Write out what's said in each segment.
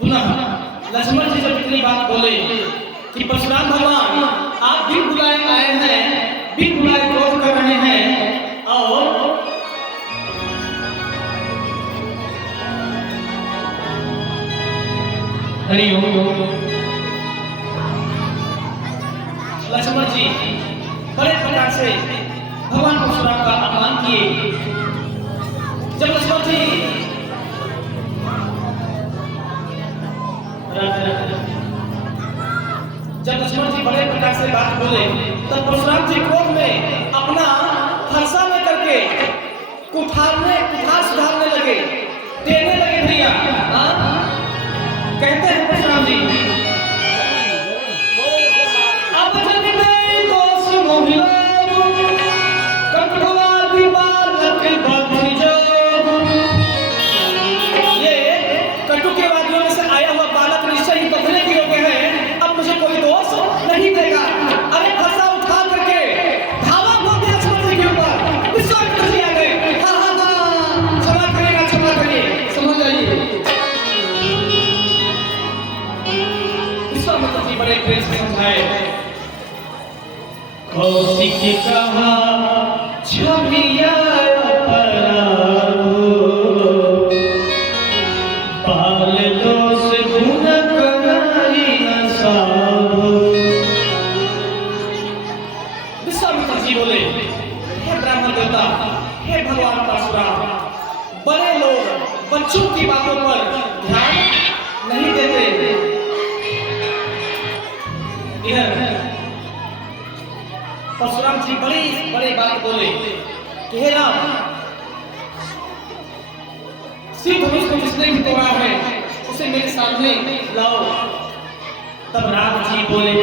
पुनः लक्ष्मण जी जब इतनी बात बोले कि परशुराम भगवान आप बिन बुलाए आए हैं, बिन बुलाए क्रोध कर रहे हैं और हरि ओम। लक्ष्मण जी बड़े प्रकार से भगवान परशुराम का अपमान किए। जब लक्ष्मण जी बड़े प्रकार से बात बोले तब परशुराम जी क्रोध में अपना फरसा में करके कुठार सुधारने लगे, देने लगे भैया। कहते हैं परशुराम जी अब जब मैं दोष मोहिला कटवादी बालक बंधी जो, ये कटु के वादियों में से आया हुआ बालक निश्चय ही बदले के योग्य है, अब मुझे कोई दोष नहीं देगा। अरे फरसा उठा करके धावा बोल दिया लक्ष्मण जी के ऊपर, विश्वामित्र जी आ गए। क्षमा करिएगा, क्षमा करिए, समझ जाइए। विश्वामित्र जी बड़े प्रेम से समझाए। कौशिक कहा छबिया पराधो, पाल दोष गुण कराई न साधो। विश्वामित्र जी बोले, हे ब्राह्मण देवता, हे भगवान परशुराम, बड़े लोग बच्चों की बातों पर ध्यान नहीं देते। इधर परशुराम जी बड़ी बात बोले कि हे राम, शिव धनुष को जिसने भी तोड़ा है उसे मेरे सामने लाओ। तब राम जी बोले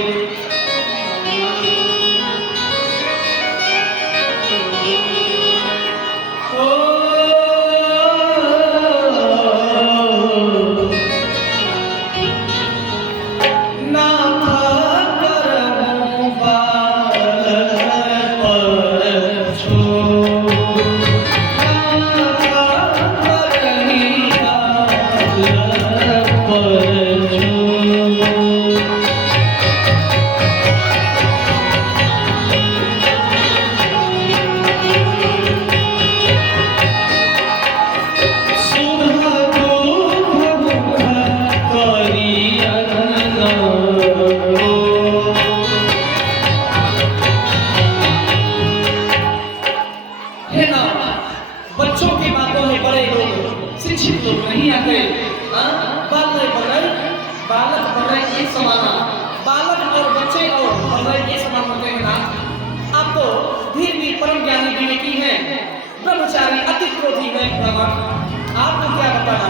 नहीं आते। बालक बलय एक समाना, बालक और बच्चे और बलय एक समान होते हैं ना। आप तो धीर भी परम ज्ञानी विवेकी हैं, ब्रह्मचारी अति क्रोधी हैं भगवान, आपको क्या बताना।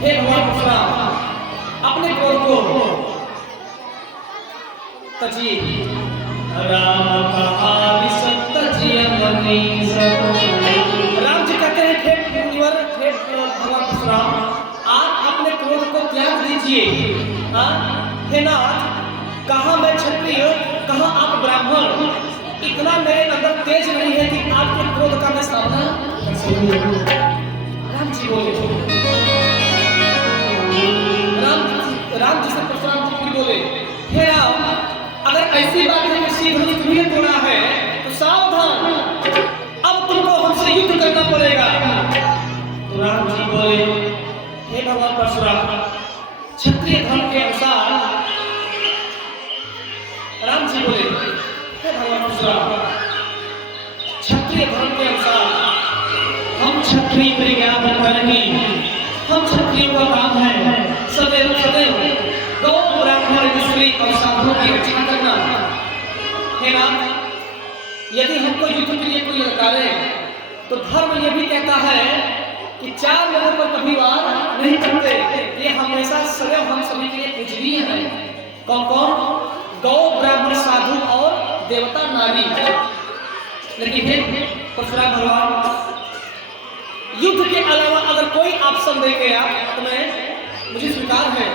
हे भगवान परशुराम, अपने क्रोध को तजिए। राम कहा राम जी कहते हैं हे भगवान परशुराम, आप अपने क्रोध को त्याग दीजिए। हे नाथ, कहाँ मैं क्षत्रिय, कहाँ आप ब्राह्मण, इतना मेरे अंदर तेज नहीं है कि आपके क्रोध का मैं सामना कर सकूं। राम जी बोले, राम जी से परशुराम जी बोले, हे राम, अगर ऐसी बात है कि शिव धनुष तुम्हें तोड़ा है तो सावधान, अब तुमको हमसे युद्ध करना पड़ेगा। तो राम जी बोले, हे भगवान परशुराम, क्षत्रिय धर्म के अनुसार, राम जी बोले, हे भगवान परशुराम, क्षत्रिय धर्म के अनुसार हम क्षत्रिय विज्ञापन करेंगे। हम क्षत्रियों का काम है सदैव गौ ब्राह्मण स्त्री और साधुओं की रक्षा करना। हे राम, यदि हमको युद्ध के लिए कोई ललकारे तो धर्म यह भी कहता है कि चार लोगों पर कभी वार नहीं करते। ये हमेशा सदैव हम सभी के लिए पूजनीय है। कौन कौन? गौ ब्राह्मण साधु और देवता नारी। लेकिन हे परशुराम भगवान, युद्ध के अलावा अगर कोई ऑप्शन देंगे आप तो मुझे स्वीकार है।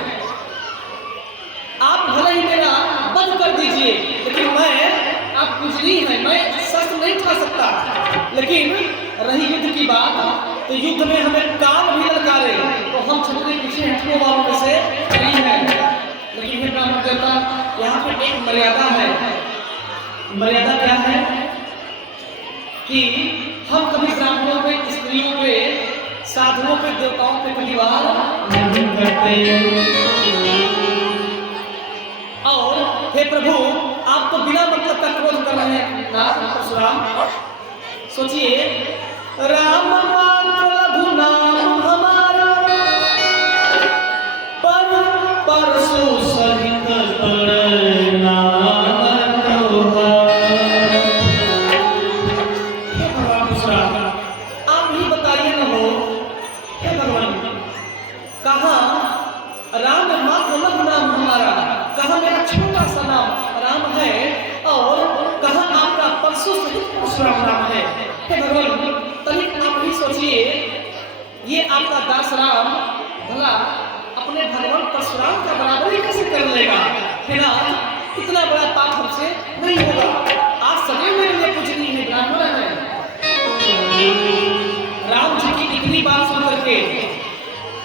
आप भले ही मेरा वध कर दीजिए, लेकिन मैं आप पूजनीय है, मैं शस्त्र नहीं उठा सकता। लेकिन रही युद्ध की बात, तो युद्ध में हमें काल भी ललकारे तो हम क्षत्रिय पीछे हटने वालों में से नहीं है। लेकिन हे ब्राह्मण देवता, यहाँ पे एक मर्यादा है। मर्यादा क्या है कि हम कभी ब्राह्मणों पे, स्त्रियों पे, साधुओं पे, देवताओं पे कभी वार नहीं करते। और हे प्रभु, आप तो बिना मतलब का क्रोध कर रहे हैं नाथ परशुराम। सोचिए, राम मात्र लघु नाम हमारा, पर परशु सहित परिणाम तोहार। हे भगवान परशुराम, आप ही बताइए न हो, हे भगवान, कहाँ राम मात्र लघु नाम हमारा, कहाँ मेरा छोटा सा नाम राम है, और कहाँ आपका परशु सहित परशुराम नाम है। हे भगवान, तभी आप ही सोचिए, ये आपका दास राम भला अपने भगवान परशुराम का बराबरी कैसे कर लेगा। हे नाथ, इतना बड़ा पाप हमसे नहीं होगा। आप सदैव मेरे लिए पूजनीय है, ब्राह्मण है। राम जी की इतनी बात सुन करके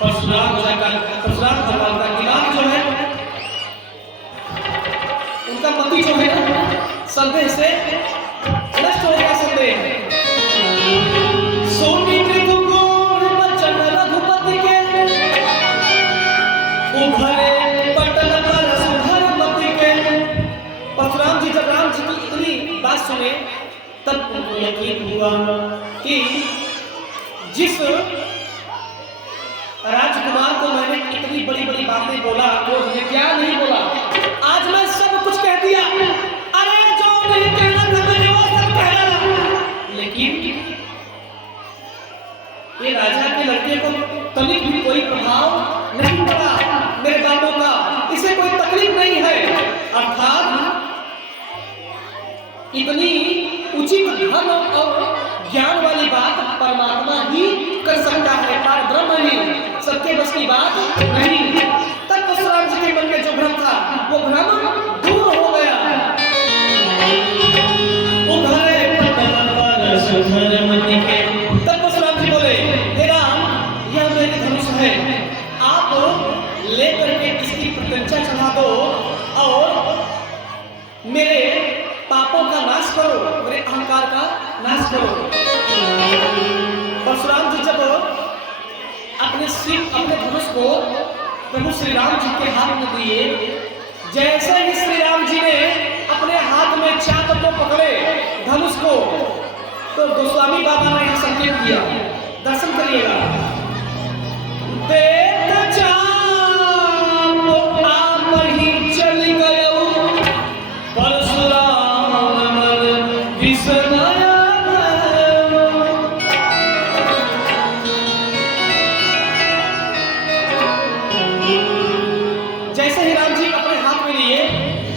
परशुराम भगवान का दिमाग जो है, उनका पति जो है संदेह से नष्ट हो गया। संदेह सोनी त्रिभुवन बचन रघुपति के, उभरे पटल पर सुधर मति के। परशुराम जी जब राम जी की इतनी बात सुने, तब उनको यकीन हुआ कि जिस राजकुमार को मैंने इतनी बड़ी बड़ी बातें बोला, तो उसने क्या नहीं बोला। आज मैं सब कुछ कह दिया, अरे जो नहीं कहना था मैंने वो सब कह डाला। लेकिन ये राजा के लड़के को तनिक भी कोई प्रभाव नहीं पड़ा मेरे बातों का, इसे कोई तकलीफ नहीं है। अर्थात इतनी उचित धर्म और ज्ञान वाली बात परमात्मा ही कर सकता है, पर ब्रह्म ही, सबके बस की बात नहीं। तब परशुराम जी के मन में जो भ्रम था, वो भ्रम दूर हो गया। उभरे पटल पर सुधर मति के। तब परशुराम जी बोले, हे राम, यह मेरी धनुष है, आप लेकर के इसकी प्रत्यंचा चढ़ा दो और मेरे पापों का नाश करो, मेरे अहंकार का नाश करो। परशुराम जी जब अपने धनुष को प्रभु श्री राम जी के हाथ में दिए, जैसे ही श्री राम जी ने अपने हाथ में चाप को पकड़े धनुष को, तो गोस्वामी बाबा ने यह संकेत किया, दर्शन करिएगा। आप ही चल गयो परशुराम मन विस्मय। जैसे ही राम जी अपने हाथ में लिए,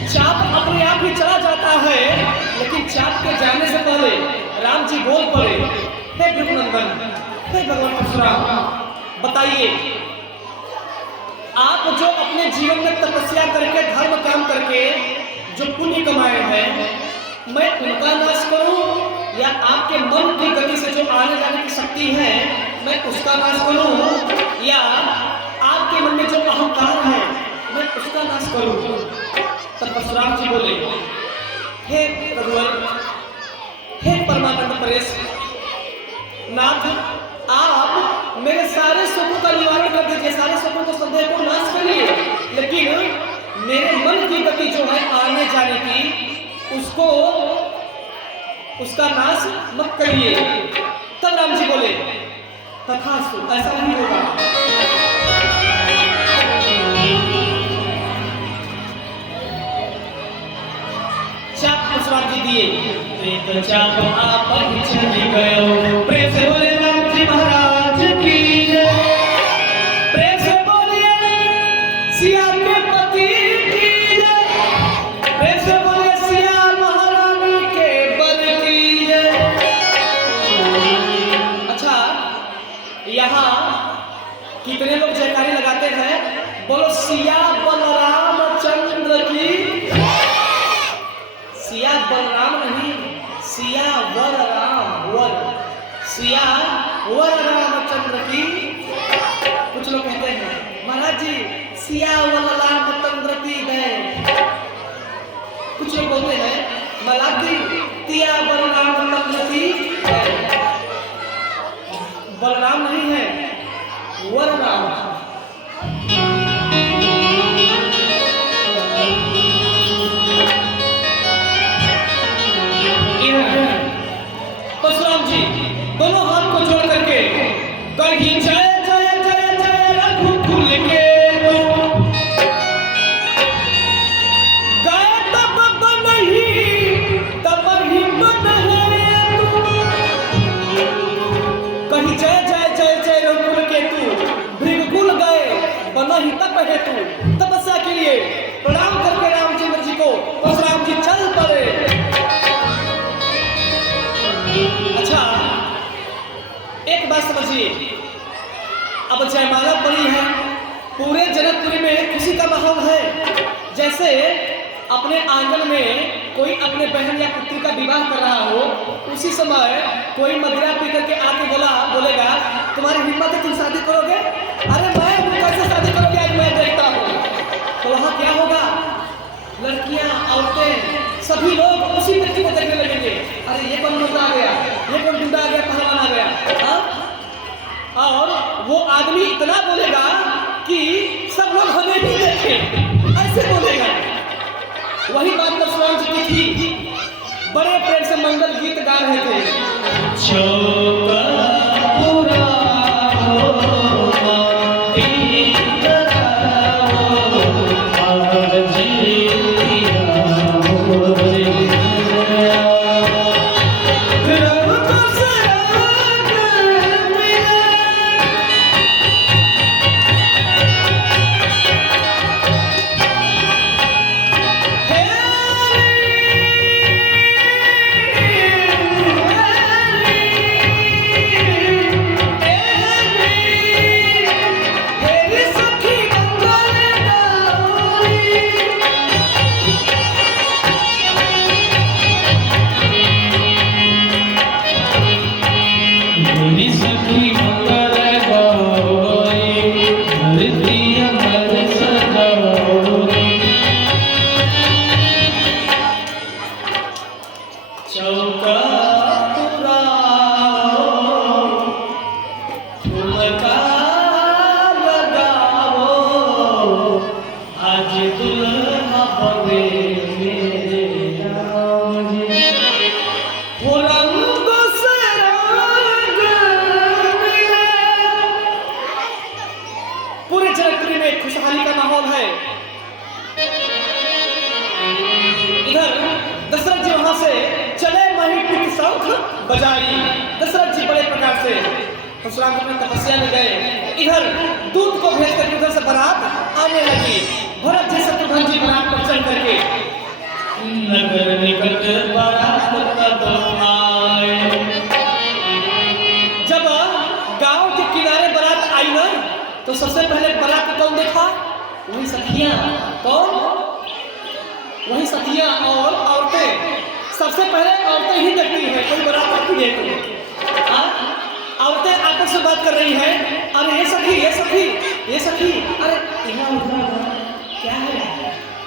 चाप अपने आप ही चला जाता है, लेकिन चाप के जाने से पहले राम जी बोल पड़े, हे भृगुनंदन, हे भगवान परशुराम, बताइए, आप जो अपने जीवन में तपस्या करके, धर्म काम करके जो पुण्य कमाए हैं, मैं उनका नाश करूं या आपके मन की गति से जो आने जाने की शक्ति है, मैं उसका नाश करूं, या आपके मन में जो अहंकार है, मैं उसका नाश करूं। तब परशुराम जी बोले, हे रघुवर, हे परमानंद परेश नाथ, आप मेरे सारे शोकों का निवारण कर दीजिए, सारे शोकों को, संदेह को नाश करिए, लेकिन मेरे मन की गति जो है आने जाने की, उसका नाश मत करिए। तब राम जी बोले, तथास्तु, ऐसा नहीं होगा। चाप परशुराम जी दिए, चाप आप ही चले गयो। प्रेम से बोले राम जी महाराज की जय, प्रेम से बोलिए सिया के पति की जय, प्रेम से बोले सिया महारानी के बर की जय। अच्छा, यहाँ कितने लोग जयकारी लगाते हैं? बोलो सिया बलराम चंद्र की। सिया बलराम नहीं, सिया वर राम, वर, सिया वर रामचंद्र की। कुछ लोग कहते सिया वल्ला मतंद्रती गए। कुछ लोग बोलते हैं मलादी तिया बलराम मतंद्रती गए। बलराम नहीं है, वरराम। परशुराम जी दोनों हाथ को जोड़ करके कहीं जय जय जय जय रघुकुल के गए तब बनही तब ही बन है तू। कहीं जय जय जय जय रघुकुल के तू भृगुकुल गए बनही तब है तू। तपस्या के लिए प्रणाम करके रामचंद्र जी को परशुराम जी चल पड़े। अच्छा एक बात समझिए, अब जयमाला पड़ी है, पूरे जनकपुरी में खुशी का माहौल है। जैसे अपने आंगन में कोई अपने बहन या पुत्री का विवाह कर रहा हो, उसी समय कोई मदिरा पी करके आके बोलेगा तुम्हारी हिम्मत है तुम शादी करोगे? अरे मैं हूँ, कैसे शादी करोगे आज मैं देखता हूँ। तो वहाँ क्या होगा? लड़कियां, औरतें, सभी लोग उसी व्यक्ति को देखने लगेंगे। अरे ये कौन मुर्दा आ गया, ये कौन गुंडा आ गया, पहलवान आ गया। हाँ? और वो आदमी इतना बोलेगा कि सब लोग हमें ही देखें, ऐसे बोलेगा। वही बात परशुराम जी की थी, बड़े प्रेम से मंगल गीत गा रहे थे। खुशहाली का माहौल है। इधर दशरथ जी वहां से चले मही शंख बजाई। दशरथ जी बड़े प्रकार से परशुराम अपनी तपस्या में गए। इधर दूत को भेज करके उधर से बारात आने लगी। भरत जी शत्रुघ्न जी बारात पर चल करके नगर निकट बारात आए। जब गांव के किनारे बारात आई ना, तो सबसे पहले बारात कौन देखा? वही सखियां। कौन? वही सखियां और औरतें। सबसे पहले औरतें ही देखती हैं, कोई बारात आती नहीं। औरतें आपस में बात कर रही हैं, अरे ये सखी, ये सखी, ये सखी, अरे क्या है?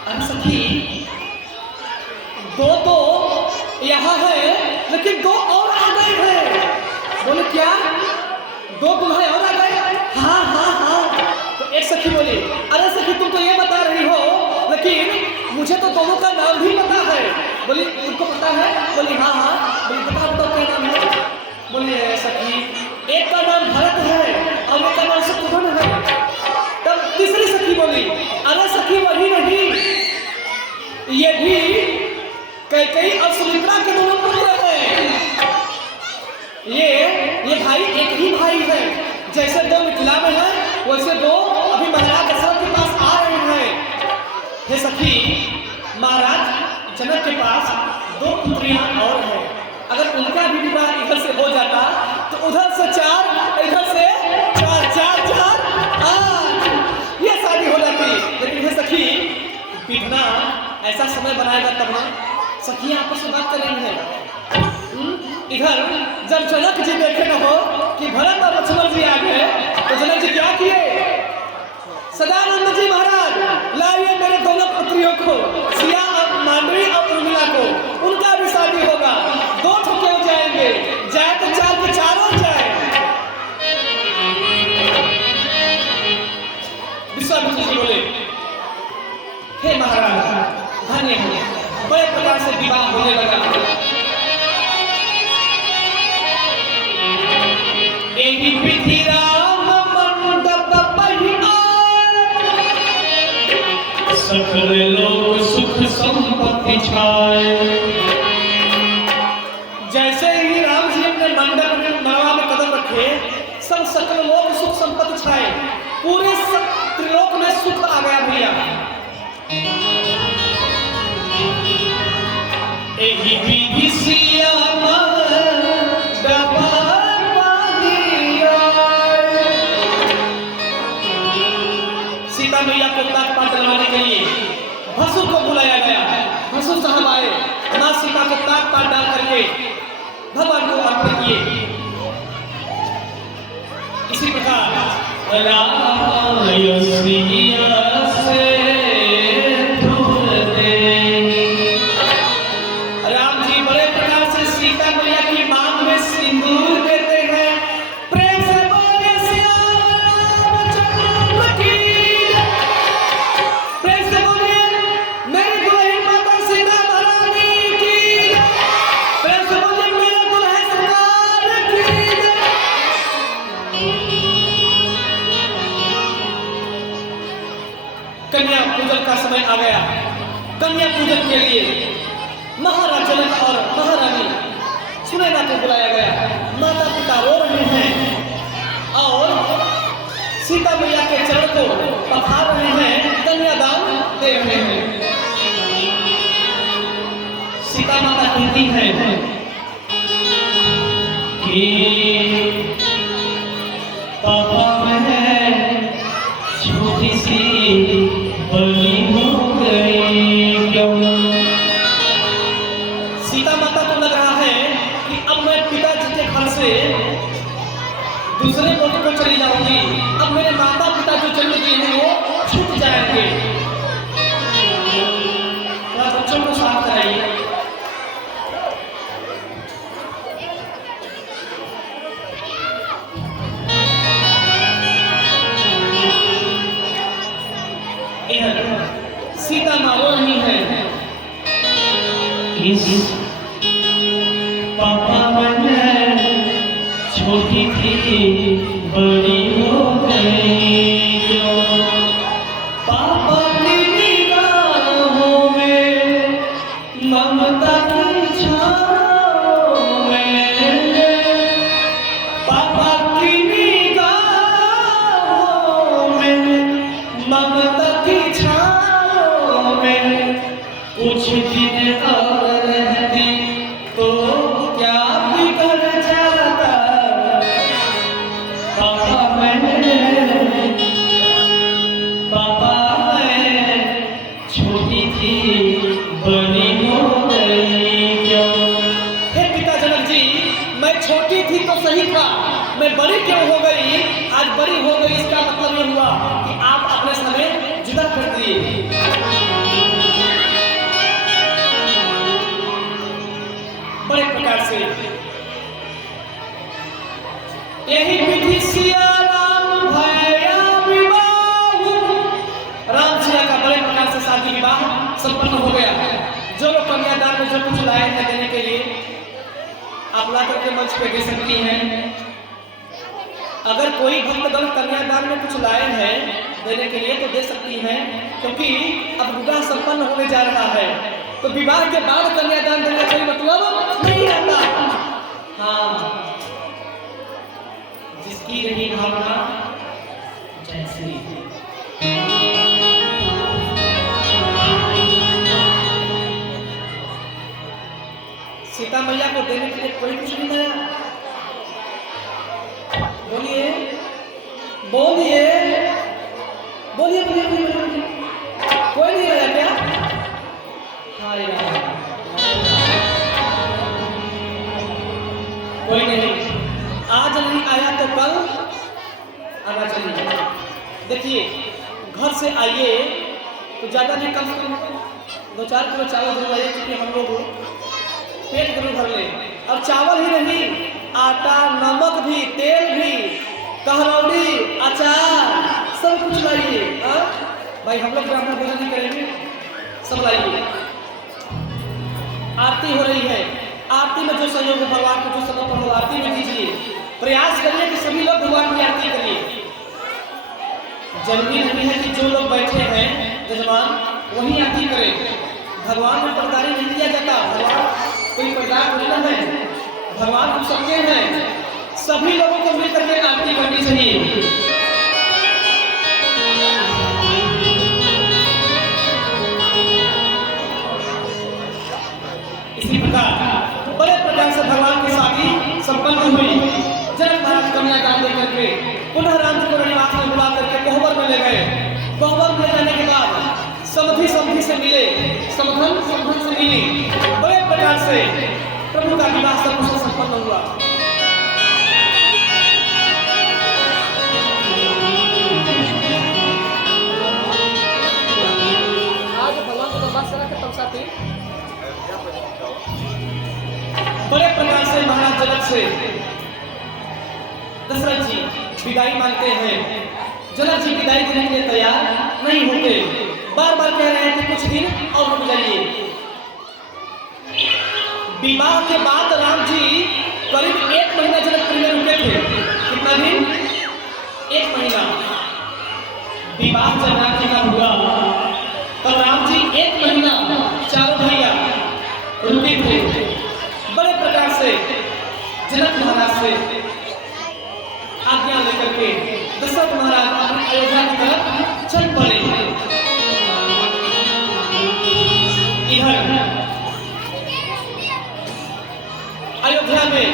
अरे सखी, दो तो यहाँ है लेकिन दो और आ गए हैं। बोले क्या? दो दुल्हे और आ गए? हाँ हाँ हाँ। तो एक सखी बोली, अरे सखी तुम तो ये बता रही हो, लेकिन मुझे तो दोनों का नाम भी पता है। बोली तुमको पता है? बोली हाँ हाँ। बोली बताओ क्या नाम है? बोले सखी एक का नाम भरत है और एक का नाम शत्रुघ्न है। तब तीसरी सखी बोली, अरे सखी वही नहीं, ये भी कैकेयी और सुमित्रा के दोनों पुत्र हैं। ये भाई एक ही भाई है। जैसे दो मिथिला में है, वैसे दो अभी महाराज दशरथ के पास आ रहे हैं। हे सखी, महाराज जनक के पास दो पुत्रियां और हैं। अगर उनका भी विवाह इधर से हो जाता तो उधर से चार, इधर से चार, चार चार आठ, ये शादी हो जाती। लेकिन हे सखी, विधना ऐसा समय बनाएगा तब ना। सखियां आपस में बात कर रही हैं। इधर जब जनक जी देखे न हो कि भरत और लक्ष्मण जी आ गए, तो जनक जी क्या किए? सदानंद जी महाराज महाराज धन्य हो। बड़े प्रकार से विवाह होने लगा। एही विधि राम मंडप पहिया, सकल लोक सुख संपत्ति छाए। जैसे ही राम जी अपने मंडप में मड़वा में कदम रखे, सब सकल लोक सुख संपत्ति छाए, पूरे त्रिलोक में सुख आ गया भैया। एही विधि सिया मंडप पहिया। सीता मैया को ताक पात दिलवाने के लिए भसुर को बुलाया गया। भसुर साहब आए, मां सीता को ताक पात डाल करके भगवान को अर्पण किए। इसी प्रकार राय सिया से दूर देंगी। राम जी बड़े प्रकार से सीता मैया की मांग में सिंदूर देते हैं। प्रेम से बोले श्याम रामचंद्र की जय। प्रेम से बोले मेरी दुल्हन माता सीता महारानी की जय। प्रेम से बोले मेरे दुल्हन सरकार की जय। कन्या पूजन का समय आ गया। कन्या पूजन के लिए महाराज जनक और महारानी सुनैना को बुलाया गया। माता पिता रो रहे हैं और सीता मैया के चरण को पखार रहे हैं, कन्यादान दे रहे हैं। सीता माता कहती है कि पापा मैं छोटी सी बड़ी हो गई क्यों। सीता माता को लग रहा है कि अब मैं पिताजी के घर से दूसरे लोगों को चली जाऊंगी, अब मेरे माता पिता जो जन्म दिए हैं वो छूट जाएंगे। थोड़ा बच्चों को साफ कराइए। सीता माँ रो रही है, इस पापा मैं छोटी थी बड़ी हो गई क्यों। पापा की निगाहों में ममता की छाँव में, पापा की निगाहों में ममता की छाँव में कुछ दिन और रहती तो क्या बिगड़ जाता। पापा मैं छोटी थी बड़ी हो गई क्यों। हे पिता जनक जी, मैं छोटी थी तो सही था, मैं बड़ी क्यों हो गई। आज बड़ी हो गई इसका मतलब ये हुआ कि आप अपने समय जुदा कर दिए। बड़े प्रकार से यही विधि सिया राम भया विवाह। राम सिया का बड़े प्रकार से शादी विवाह संपन्न हो गया। जो लोग कन्यादान में जो कुछ लाए हैं देने के लिए, आप ला करके मंच पे दे सकती हैं। अगर कोई भक्तगण कन्यादान में कुछ लाए हैं देने के लिए तो दे सकती हैं, क्योंकि अब विवाह संपन्न होने जा रहा है, तो विवाह के बाद कन्यादान देने का कोई मतलब नहीं रहता। हाँ, जिसकी रही भावना जैसी। सीता मैया को देने के लिए कोई कुछ नहीं लाया। बोलिए बोलिए बोलिए बोलिए बोलिए, कोई नहीं आया क्या। कोई नहीं, आज नहीं आया तो कल आना चाहिए। देखिए घर से आइए तो ज़्यादा नहीं, कम से कम 2-4 किलो चावल जरूर आइए, क्योंकि हम लोग पेट जरूर भर ले। और चावल ही नहीं, आटा, नमक भी, तेल भी, कहरौड़ी, अचार, सब कुछ लाइए। भाई हम लोग ब्राह्मण भोजन नहीं करेंगे, सब लाइए। आरती हो रही है, आरती में जो सहयोग है भगवान को जो समर्पण हो आरती में दीजिए। प्रयास करिए कि सभी लोग भगवान की आरती करिए। जरूरी नहीं है कि जो लोग बैठे हैं जजमान वही आरती करें। भगवान में पटदारी नहीं दिया जाता। भगवान कोई पटदार नहीं है, भगवान हम सबके हैं। सभी लोगों को मिलकर के आरती करनी चाहिए। इसी प्रकार बड़े प्रकार से भगवान की शादी संपन्न हुई। जनक महाराज कन्यादान लेकर के पुनः राम जी को रनिवास में बुला करके कोहबर में ले गए। कोहबर में जाने के बाद समधि समधि से मिले, समधन समधन से मिली। बड़े प्रकार से प्रभु का विवाह सब कुछ संपन्न हुआ। आज भगवान को दरबार सरा के तमसाती बड़े प्रकार से महाराज जनक से दशरथ जी विदाई मांगते हैं। जनक जी विदाई देने के लिए तैयार नहीं होते, बार बार कह रहे हैं कि कुछ दिन और रुक जाइए। विवाह के बाद राम जी करीब 1 महीना जनकपुर में रुके थे। कितना दिन? 1 महीना। विवाह जब राम जी का हुआ तब राम जी 1 महीना चारों भैया रुके थे। बड़े प्रकार से जनक महाराज से आज्ञा लेकर के दशरथ महाराज अयोध्या की तरफ चल पड़े। इधर अयोध्या में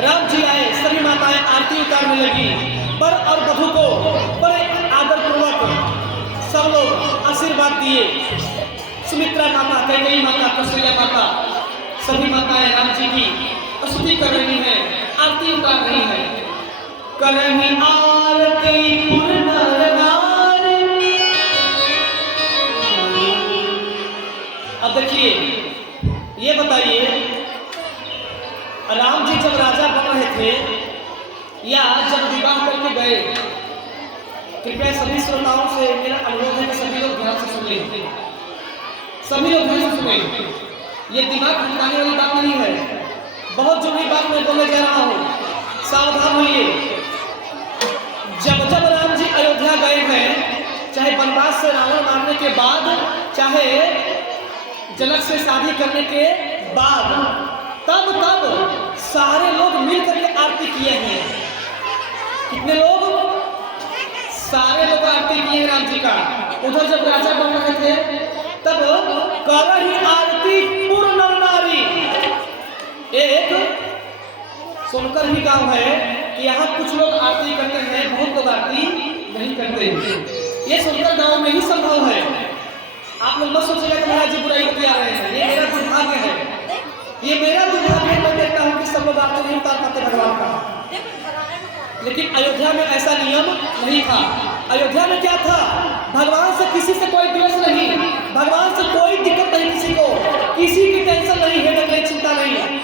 राम जी आए, सभी माताएं आरती उतारने लगी। वर और वधू को बड़े आदर पूर्वक सब लोग आशीर्वाद दिए। सुमित्रा माता, कैकेयी माता, कौशल्या माता, सभी माताएं राम जी की स्तुति कर रही हैं, आरती उतार रही हैं। करही आरती पुर नर नारी। अब देखिए, ये बताइए राम जी जब राजा बन रहे थे या जब विवाह करके गए, कृपया सभी श्रोताओं से मेरा अनुरोध है कि सभी लोग ध्यान से सुन लें। सभी लोग ध्यान से सुनें। ये दिमाग भटकाने वाली बात नहीं है, बहुत जरूरी बात मैं बोलने जा रहा हूँ, सावधान होइए। जब जब राम जी अयोध्या गए हैं, चाहे वनवास से रावण मारने के बाद, चाहे जनक से शादी करने के बाद, तब तब सारे लोग मिलकर के आरती किए हैं। कितने लोग? सारे लोग आरती किए हैं राम जी का। उधर जब राजा बन रहे थे तब करही आरती पुर नर नारी। एक सुनकर ही गांव है कि यहाँ कुछ लोग आरती करते हैं, बहुत लोग आरती नहीं करते। ये सुनकर गांव में ही संभव है। आप लोग मत सोचिएगा कि महाराज जी बुराई बतिया रहे हैं। ये मेरा दुर्भाग्य है, ये मेरा दुर्भाग्य है। मैं देखता हूँ कि सब लोग आरती नहीं उतार पाते भगवान का। लेकिन अयोध्या में ऐसा नियम नहीं था। अयोध्या में क्या था? भगवान से किसी से कोई द्वेष नहीं, भगवान से कोई दिक्कत नहीं, किसी को किसी की टेंशन नहीं है, कोई चिंता नहीं।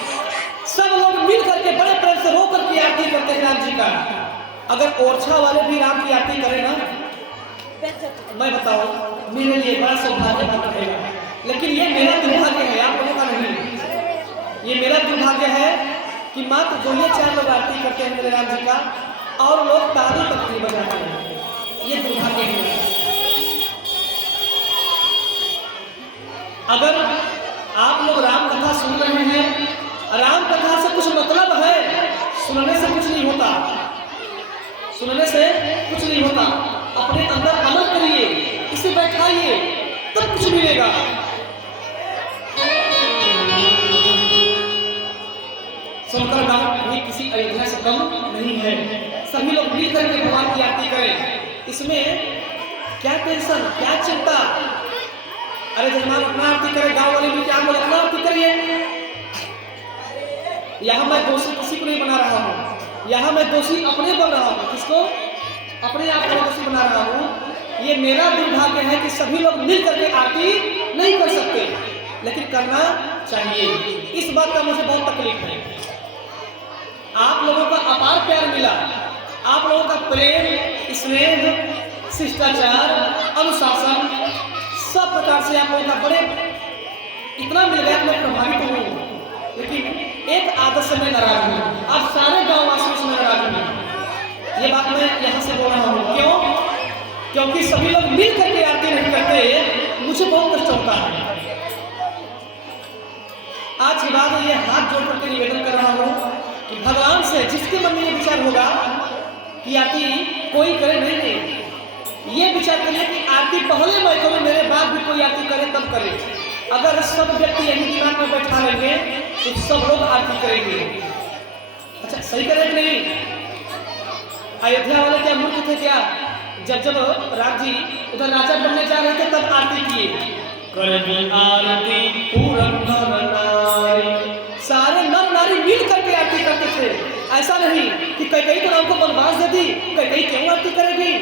सब लोग मिल करके बड़े प्रेम से रो करके आरती करते हैं राम जी का। अगर ओरछा वाले भी राम की आरती करें ना, मैं बताऊं, मेरे लिए बड़ा सौभाग्य बात रहेगा। लेकिन ये मेरा दुर्भाग्य है, आप लोगों का नहीं। ये मेरा दुर्भाग्य है कि मात्र 2-4 लोग आरती करते हैं मेरे राम जी का, और लोग ताली तक नहीं बजाते हैं। ये दुर्भाग्य है। अगर आप लोग राम कथा सुन रहे हैं, राम कथा से कुछ मतलब है, सुनने से कुछ नहीं होता, सुनने से कुछ नहीं होता। अपने अंदर अमल करिए, इसे बैठाइए, तब कुछ मिलेगा। सुनकर गांव भी किसी अयोध्या से कम नहीं है। सभी लोग मिल करके भगवान की आरती करें। इसमें क्या टेंशन, क्या चिंता? अरे जजमान अपना आरती करें, गांव वाले भी क्या लोग अपना आरती करिए। यहाँ मैं दोषी किसी को नहीं बना रहा हूँ, यहाँ मैं दोषी अपने बन रहा हूँ। किसको? अपने आप को दोषी बना रहा हूँ। ये मेरा दुर्भाग्य है कि सभी लोग मिल करके आरती नहीं कर सकते, लेकिन करना चाहिए। इस बात का मुझे बहुत तकलीफ है। आप लोगों का अपार प्यार मिला, आप लोगों का प्रेम, स्नेह, शिष्टाचार, अनुशासन सब सब प्रकार से आप लोगों का बड़े इतना मिल गया, मैं प्रभावित हूँ। लेकिन एक आदत से मैं नाराज हूँ, आप सारे गाँव वासियों से नाराज हूँ। ये बात मैं यहाँ से बोल रहा हूँ, क्यों? क्योंकि सभी लोग मिल करके आरती नहीं करते, मुझे बहुत कष्ट होता है। आज के बाद ये हाथ जोड़ करके निवेदन कर रहा हूँ कि भगवान से जिसके मन में ये विचार होगा कि आरती कोई करे, नहीं, ये विचार करिए कि आरती पहले मौके में मेरे बाद भी कोई आरती करे तब करे। अगर सब व्यक्ति यही दिमाग में बैठा लेंगे तो सब लोग आरती करेंगे। अच्छा, सही करें कि नहीं? अयोध्या वाले क्या मूर्ख थे क्या? जब राम जी उधर राजा बनने जा रहे थे तब आरती किए, आरती पूरन नर नारी, सारे नर नारी मिल करके आरती करते थे। ऐसा नहीं कि कई तो राम को वनवास दे दी, कई क्यों आरती करेगी,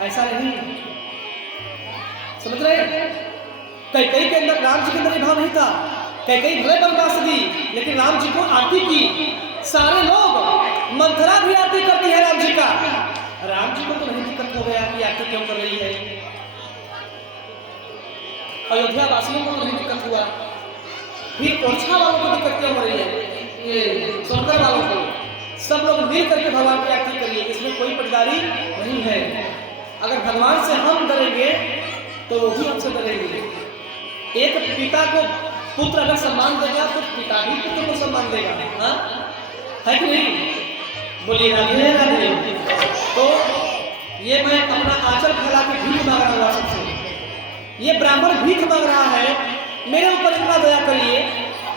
ऐसा नहीं, समझ रहे? कई के अंदर राम जी के अंदर भाव नहीं था, कई भले वनवास दी लेकिन राम जी को आरती की। सारे लोग, मंथरा भी आरती करती है राम जी का, राम जी को तो नहीं दिक्कत हो गया कि आरती क्यों कर रही है। अयोध्या वासियों को तो नहीं दिक्कत हुआ, फिर ओरछा वालों को दिक्कत क्यों हो रही है, ये सोनकर वालों को? सब लोग मिल करके भगवान की आरती करिए, इसमें कोई पटदारी नहीं है। अगर भगवान से हम डरेंगे तो वो भी हमसे डरेंगे। एक पिता को पुत्र अगर सम्मान देगा तो पिता भी पुत्र को सम्मान देगा, हाँ है कि नहीं? बोलिए राधे राधे। तो ये मैं अपना आंचल फैला के भीख मांग रहा हूँ सबसे, ये ब्राह्मण भीख मांग रहा है, मेरे ऊपर इतना दया करिए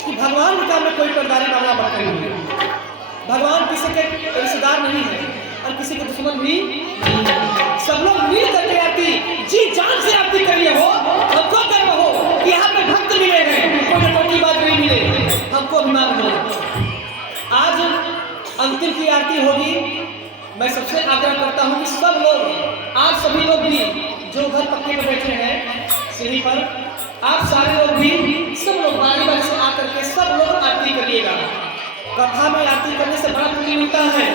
कि भगवान के काम में कोई पटदारी मामला मत करिए। भगवान किसी के रिश्तेदार नहीं है और किसी के दुश्मन भी नहीं है। सब लोग मिल करके आरती जी जान से आरती करिए, हो हमको गर्व हो कि यहाँ पे भक्त मिले हैं, कोई छोटी बात नहीं मिले, हमको अभिमान हो। आज अंतिम की आरती होगी, मैं सबसे आग्रह करता हूँ कि सब लोग, आज सभी लोग भी जो घर पक्के में बैठे हैं सीढ़ी पर, आप सारे लोग भी, सब लोग बारी बारी से आकर के सब लोग आरती करिएगा। कथा में आरती करने से बड़ा पुण्य मिलता है।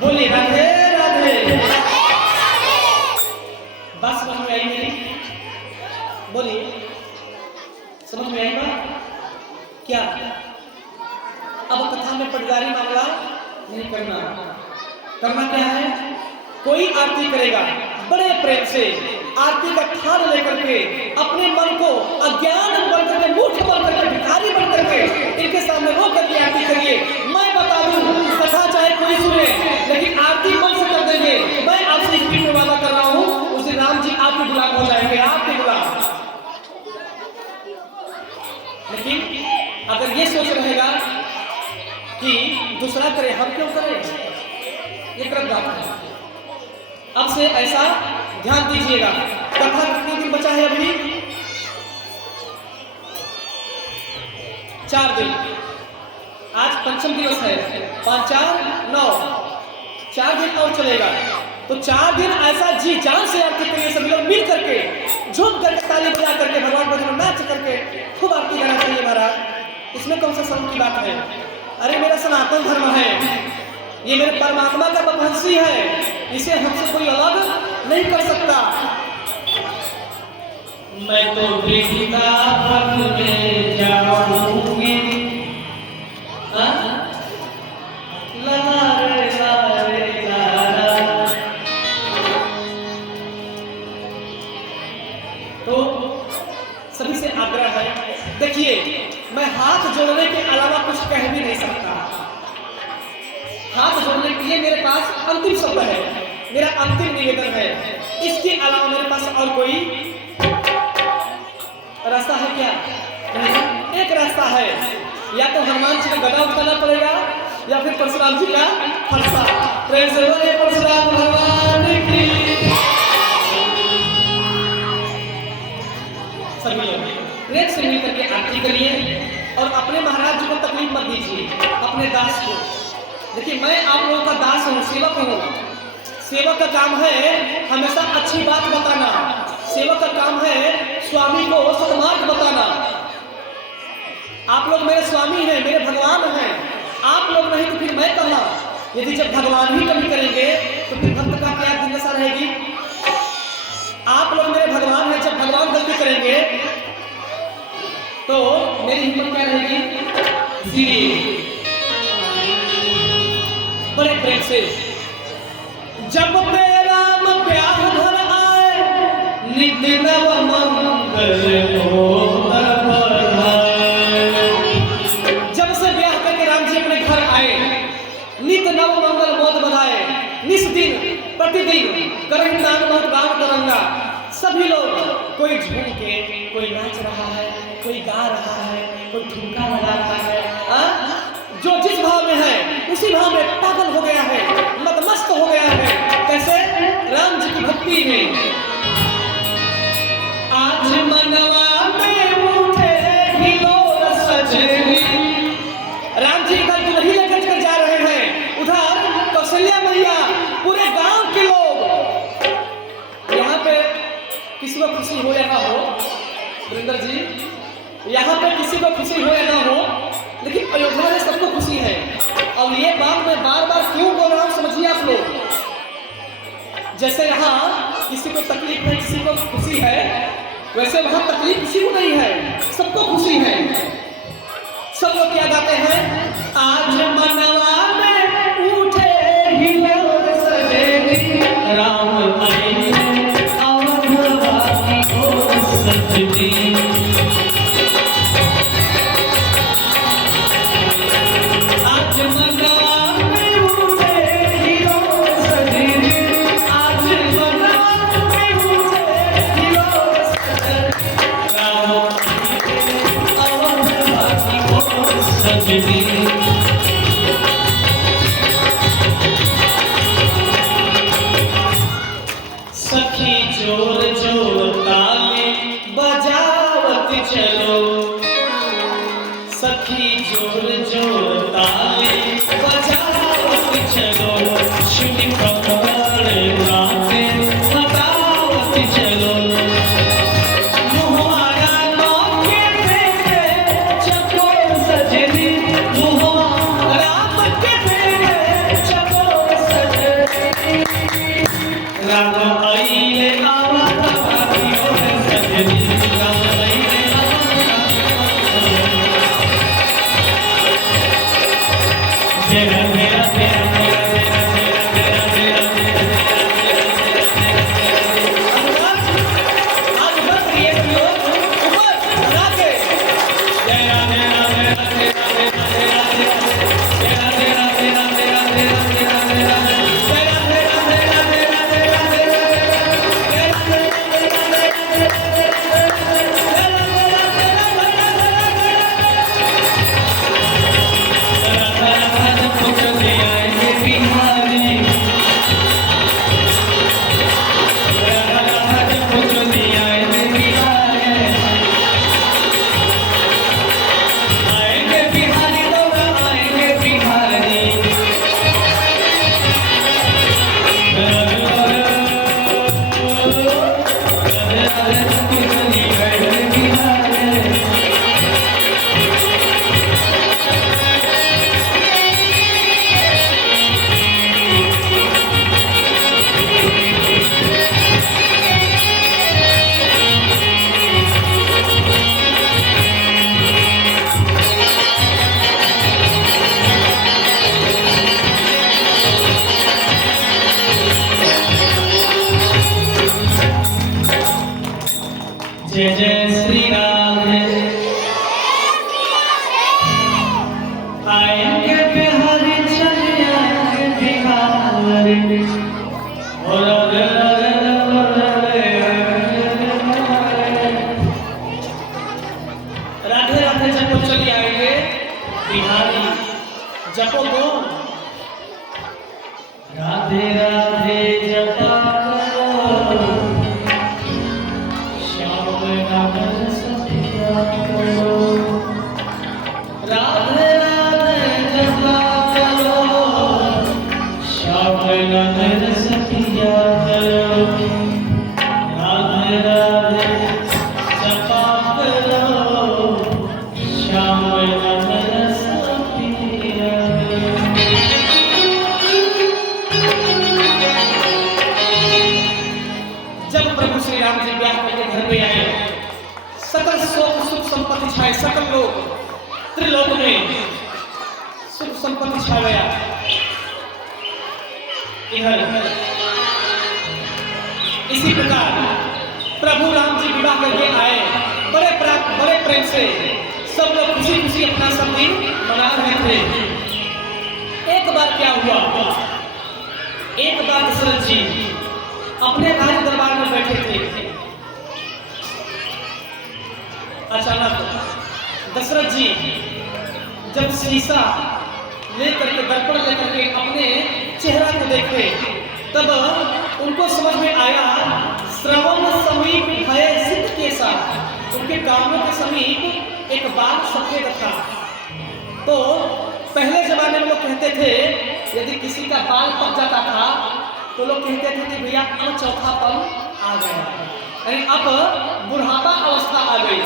बोलिए राधे राधे। बात समझ में आई मेरी? बोलिए, समझ में आई बात क्या? अब कथा में पटदारी मामला नहीं करना, करना क्या है? कोई आरती करेगा बड़े प्रेम से, आरती का ठान लेकर के, अपने मन को अज्ञान बन करके, मूर्ख बन करके, भिखारी बन करके इनके सामने रो करके आरती करिए। मैं बता दूं, कथा चाहे कोई सुने लेकिन आरती मन से कर देंगे। मैं आपसे इस में वादा कर रहा हूं, उस दिन राम जी आपके गुलाम हो जाएंगे, आपके गुलाम। लेकिन अगर ये सोच रहेगा कि दूसरा करे हम क्यों करें, ये गलत बात है। अब से ऐसा ध्यान दीजिएगा। कथा कितने दिन बचा है? अभी 4 दिन। आज पंचम दिवस है, 5 4 9, 4 दिन और चलेगा। तो 4 दिन ऐसा जी जान से आरती करिए, सभी लोग मिल करके, झूम करके, ताली बजा करके, भगवान को नाच करके खूब आरती करना चाहिए महाराज। इसमें कौन सा शर्म की बात है? अरे मेरा सनातन धर्म है, ये मेरे परमात्मा का बंसी है, इसे हमसे कोई अलग नहीं कर सकता। मैं तो वृंदावन में जाऊंगी, तो सभी से आग्रह है, देखिए मैं हाथ जोड़ने के अलावा कुछ कह भी नहीं सकता। हाथ जोड़ने के लिए मेरे पास अंतिम शब्द है, मेरा अंतिम निवेदन है, इसके अलावा मेरे पास और कोई रास्ता है क्या? नहीं, एक रास्ता है, या तो हनुमान जी का गदा उठाना पड़ेगा या फिर परशुराम जी का फरसा। प्रेम से बोले परशुराम भगवान की। सभी लोग प्रेम से मिलकर के आरती करिए और अपने महाराज जी को तकलीफ मत दीजिए, अपने दास को। देखिए मैं आप लोगों का दास हूँ, सेवक हूँ। सेवक का काम है हमेशा अच्छी बात बताना, सेवक का काम है स्वामी को सन्मार्ग बताना। आप लोग मेरे स्वामी हैं, मेरे भगवान हैं, आप लोग नहीं तो फिर मैं कहाँ? यदि जब भगवान ही कभी करेंगे तो फिर भक्त का क्या दिनदशा रहेगी? आप लोग मेरे भगवान हैं, जब भगवान गलती करेंगे तो मेरी हिम्मत क्या रहेगी? इसीलिए बड़े प्रेम से जब तेरा ब्याह घर आए, नित नव मंगल होत बधाए। जब से ब्याह करके राम जी अपने घर आए, नित नव मंगल मोद बधाए। निस दिन प्रतिदिन करही नाम बहुत गाँव तरंगा। सभी लोग, कोई झूम के, कोई नाच रहा है, कोई गा रहा है, कोई ठुमका लगा रहा है। जो जिस भाव में है उसी भाव में पागल हो गया है, मदमस्त हो गया है। कैसे? राम जी की भक्ति में। आज मनवा में उठे हिलोर सजनी। राम जी इधर दुल्ही लेकर कर जा रहे हैं, उधर कौशल्या मैया, पूरे गांव के लोग। यहाँ पे किसी को खुशी हो या ना हो, वरिंदर जी, यहाँ पे किसी को खुशी हो या ना हो, लेकिन अयोध्या में सबको खुशी है। और ये बात मैं बार बार क्यों बोल रहा हूँ समझिए आप लोग। जैसे यहाँ किसी को तकलीफ है, किसी को खुशी है, वैसे वहाँ तकलीफ किसी को नहीं है, सबको खुशी है। सब लोग क्या गाते हैं? आज मनवा में उठे हिलोर सजनी, राम आए अवधवासी को सजनी। सखी जोर जोर ताली बजावत चलो, सखी जोर जोर ताली बजावत चलो, शुनि कमल गाते लगावत चलो। मुहारा नौके फेरे चकोर सजनी, मुहारा के फेरे चकोर सजनी। राम आइले अवधवासी को सजनी, राम आइले तेरा तेरा तेरा तेरा तेरा तेरा आज बस ये लोग ऊपर बना के तेरा तेरा तेरा तेरा तेरा तेरा तेरा तेरा तेरा तेरा तेरा जय जय श्री राम। आएंगे बिहारी चले आएंगे बिहारी, और राधे राधे जपो चले आएंगे बिहारी। जपो तो राधे राधे जपा राधे राधे जपा करो, श्याम नंद सखिया करो। राधे राधे जपा करो, श्याम नंद सखिया करो। जब प्रभु श्री लोक में सुख संपत्ति छा गया। इधर इसी प्रकार प्रभु राम जी विवाह करके आए, बड़े प्रेम से सब लोग खुशी खुशी अपना सब दिन मना रहे थे। एक बार क्या हुआ, एक बार दशरथ जी अपने राज दरबार में बैठे थे। अचानक दशरथ जी जब शीशा लेकर के, दर्पण लेकर के अपने चेहरा को देखे, तब उनको समझ में आया श्रवण समीप भय सिद्ध के साथ, उनके कानों के समीप एक बाल सफेद था। तो पहले जमाने में लोग कहते थे यदि किसी का बाल पक जाता था तो लोग कहते थे कि भैया अब चौथापन आ गया, यानी अब बुढ़ापा अवस्था आ गई।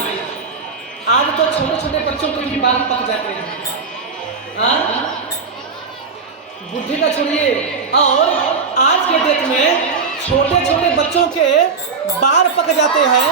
आज तो छोटे छोटे बच्चों के भी बाल पक जाते हैं, बुद्धि का छोड़िए। और आज के डेट में छोटे छोटे बच्चों के बाल पक जाते हैं।